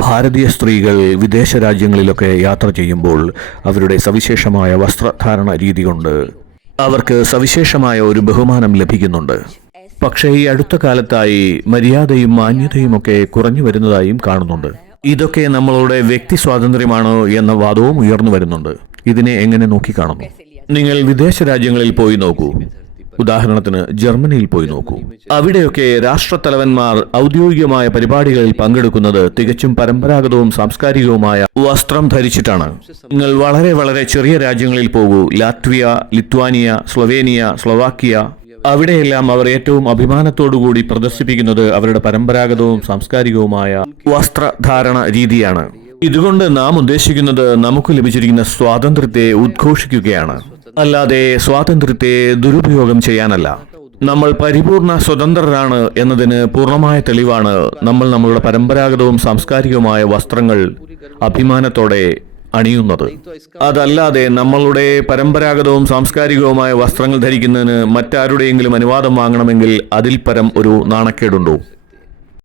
ഭാരതീയ സ്ത്രീകൾ വിദേശ രാജ്യങ്ങളിലൊക്കെ യാത്ര ചെയ്യുമ്പോൾ അവരുടെ സവിശേഷമായ വസ്ത്രധാരണ രീതി കൊണ്ട് അവർക്ക് സവിശേഷമായ ഒരു ബഹുമാനം ലഭിക്കുന്നുണ്ട്. പക്ഷേ ഈ അടുത്ത കാലത്തായി മര്യാദയും മാന്യതയുമൊക്കെ കുറഞ്ഞു വരുന്നതായും കാണുന്നുണ്ട്. ഇതൊക്കെ നമ്മളുടെ വ്യക്തി സ്വാതന്ത്ര്യമാണോ എന്ന വാദവും ഉയർന്നു വരുന്നുണ്ട്. ഇതിനെ എങ്ങനെ നോക്കിക്കാണുന്നു? നിങ്ങൾ വിദേശ രാജ്യങ്ങളിൽ പോയി നോക്കൂ. ഉദാഹരണത്തിന് ജർമ്മനിയിൽ പോയി നോക്കൂ. അവിടെയൊക്കെ രാഷ്ട്രത്തലവന്മാർ ഔദ്യോഗികമായ പരിപാടികളിൽ പങ്കെടുക്കുന്നത് തികച്ചും പരമ്പരാഗതവും സാംസ്കാരികവുമായ വസ്ത്രം ധരിച്ചിട്ടാണ്. നിങ്ങൾ വളരെ വളരെ ചെറിയ രാജ്യങ്ങളിൽ പോകൂ. Latvia, Lithuania, Slovenia, Slovakia. അവിടെയെല്ലാം അവർ ഏറ്റവും അഭിമാനത്തോടുകൂടി പ്രദർശിപ്പിക്കുന്നത് അവരുടെ പരമ്പരാഗതവും സാംസ്കാരികവുമായ വസ്ത്രധാരണ രീതിയാണ്. ഇതുകൊണ്ട് നാം ഉദ്ദേശിക്കുന്നത് നമുക്ക് ലഭിച്ചിരിക്കുന്ന സ്വാതന്ത്ര്യത്തെ ഉദ്ഘോഷിക്കുകയാണ്, അല്ലാതെ സ്വാതന്ത്ര്യത്തെ ദുരുപയോഗം ചെയ്യാനല്ല. നമ്മൾ പരിപൂർണ സ്വതന്ത്രരാണ് എന്നതിന് പൂർണ്ണമായ തെളിവാണ് നമ്മൾ നമ്മളുടെ പരമ്പരാഗതവും സാംസ്കാരികവുമായ വസ്ത്രങ്ങൾ അഭിമാനത്തോടെ അണിയുന്നത്. അതല്ലാതെ നമ്മളുടെ പരമ്പരാഗതവും സാംസ്കാരികവുമായ വസ്ത്രങ്ങൾ ധരിക്കുന്നതിന് മറ്റാരുടെയെങ്കിലും അനുവാദം വാങ്ങണമെങ്കിൽ അതിൽ പരം ഒരു നാണക്കേടുണ്ടോ?